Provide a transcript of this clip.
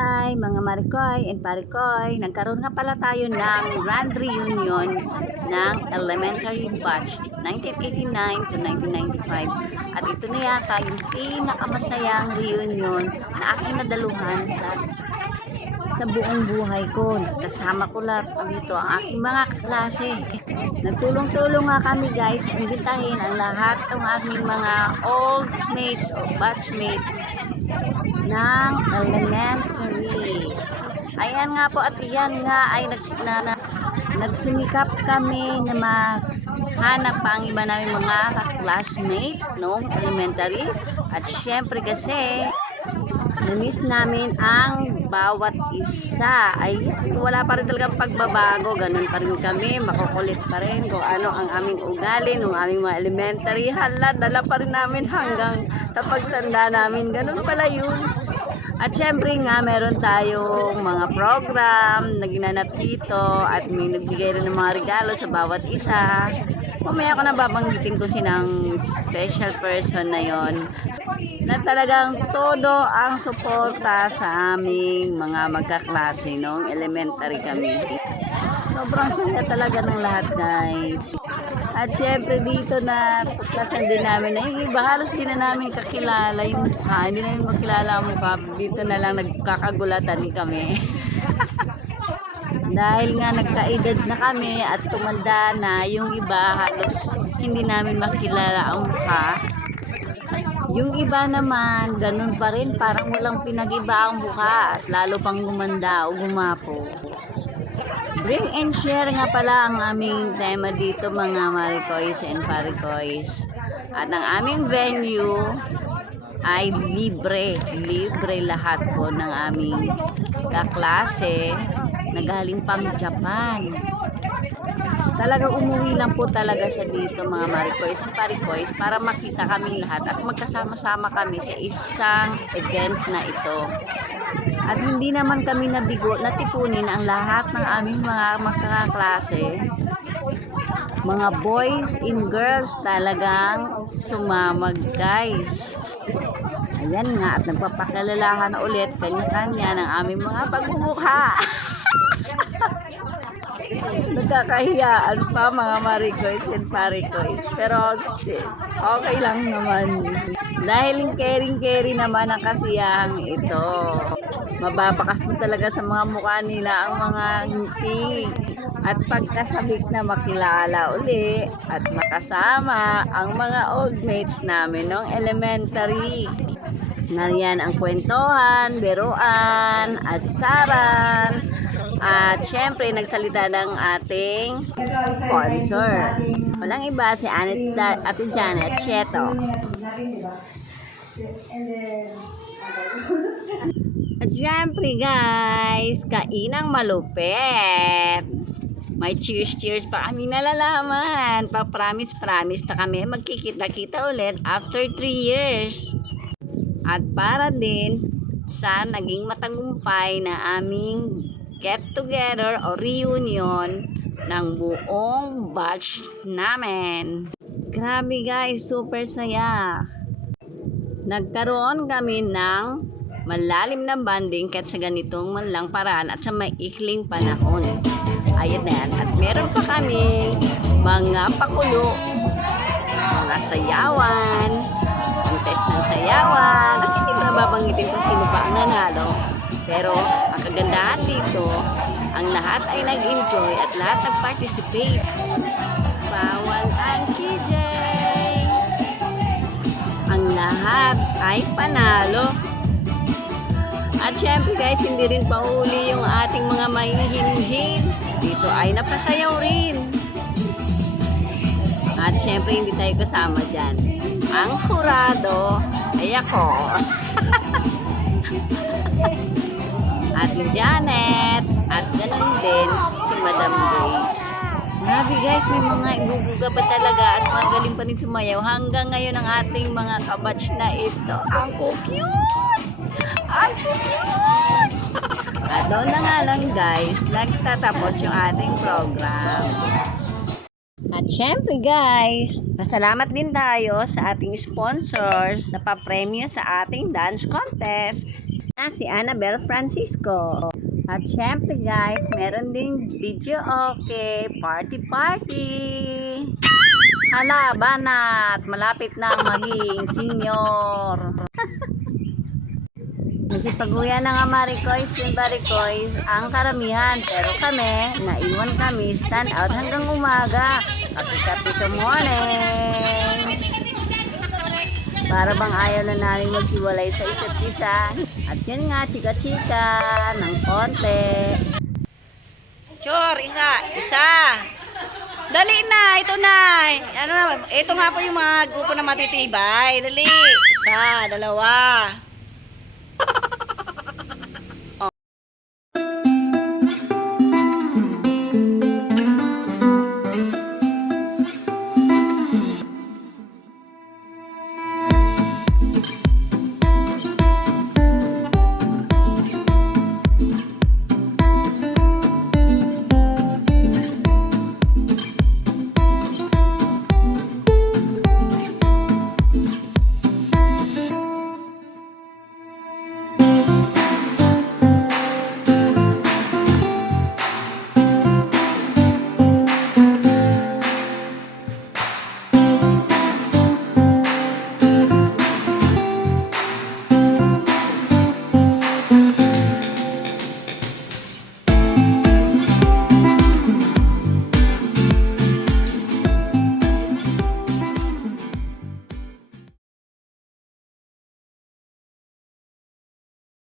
Hi mga Marikoy and Parikoy, nagkaroon nga pala tayo ng grand reunion ng elementary batch 1989 to 1995 at ito na yata yung pinakamasayang reunion na aking nadaluhan sa buong buhay ko. Kasama ko lahat dito ang aking mga kaklase. Nagtulong-tulong nga kami guys, imbitahin ang lahat ng aking mga old mates o batchmates ng elementary. Ayan nga po, at yan nga ay nagsumikap kami na mahanap pa ang iba namin mga classmate no elementary. At syempre kasi na-miss namin ang bawat isa. Ay wala pa rin talagang pagbabago, ganun pa rin kami, makukulit pa rin kung ano ang aming ugali nung aming mga elementary. Hala, dala pa rin namin hanggang sa pagtanda namin, ganun pala yun. At syempre nga, meron tayong mga program na ginanap dito at may nagbigay rin ng mga regalo sa bawat isa. Mamaya ko na babanggitin ko sinang special person na yon na talagang todo ang suporta sa aming mga magkaklase nung elementary kami. Sobrang saya talaga ng lahat guys. At syempre dito na tuklasan din namin na yung iba halos di na namin kakilala yung mukha. Hindi namin makilala ang mukha. Dito na lang nagkakagulatan kami. Dahil nga nagkaedad na kami at tumanda na, yung iba halos hindi namin makilala ang mukha. Yung iba naman, ganun pa rin, parang walang pinag-iba ang mukha at lalo pang gumanda o gumapo. Bring and share nga pala ang aming tema dito mga Marikoys and Parikoys. At ang aming venue ay libre. Libre lahat po ng aming kaklase na galing pang Japan. Talagang umuwi lang po talaga siya dito mga Marikoys and Parikoys para makita kami lahat at magkasama-sama kami sa isang event na ito. At hindi naman kami nabigo na tipunin ang lahat ng aming mga magkakaklase. Mga boys and girls talagang sumamag guys. Ayan nga, at nagpapakilalahan ulit kanya-kanya ng aming mga pagmumukha. Nagkakahiyaan pa mga Marikoys and Parikoys. Pero okay lang naman. Dahil caring-caring naman ang kasiyahang ito. Mababakas mo talaga sa mga mukha nila ang mga ngiti. At pagkasabik na makilala uli at makasama ang mga old mates namin ng elementary. Nariyan ang kwentuhan, biruan, asaran, at syempre nagsalita ng ating sponsor. Walang iba si Ate Janet Cheto. At syempre guys, kainang malupit. May cheers pa kami nalalaman. Pa-promise na kami magkikita-kita ulit after 3 years. At para din sa naging matagumpay na aming get together o reunion ng buong batch namin. Grabe guys, super saya. Nagkaroon kami ng malalim na bonding kahit sa ganitong manlang paraan at sa maikling panahon. Ayun na yan. At meron pa kami mga pakulo, mga sayawan, contest ng sayawan. At hindi ko nababanggitin kung sino pa ang nanalo. Pero ang kagandahan dito, ang lahat ay nag-enjoy at lahat nag-participate. Bawal ang KJ. Ang lahat ay panalo. At syempre guys, hindi rin pauli yung ating mga mahihinhin. Dito ay napasayaw rin. At syempre hindi tayo kasama dyan. Ang surado ay ako. Ate Janet. At ganun din si Madam Grace. Grabe guys, may mga ibubuga pa talaga at magaling pa rin sumayaw. Hanggang ngayon ang ating mga kabatch na ito. Ang cute! Ang cute! At doon na nga lang guys, nagtatapos yung ating program. At syempre guys, pasalamat din tayo sa ating sponsors na papremyo sa ating dance contest. Si Annabel Francisco. At syempre guys, meron ding video okay, party. Hala, banat, malapit na maging senior. Nakipag-uya na nga Maricoys, yung Maricoys, ang karamihan. Pero kami, naiwan kami, stand out hanggang umaga. Kapi-kapi sa morning. Para bang ayaw na namin maghiwalay sa isa't isa. At yun nga, chika-chika ng konti. Sure, isa. Dali na, ito na. Ito nga po yung mga grupo na matitibay. Dali, isa, dalawa.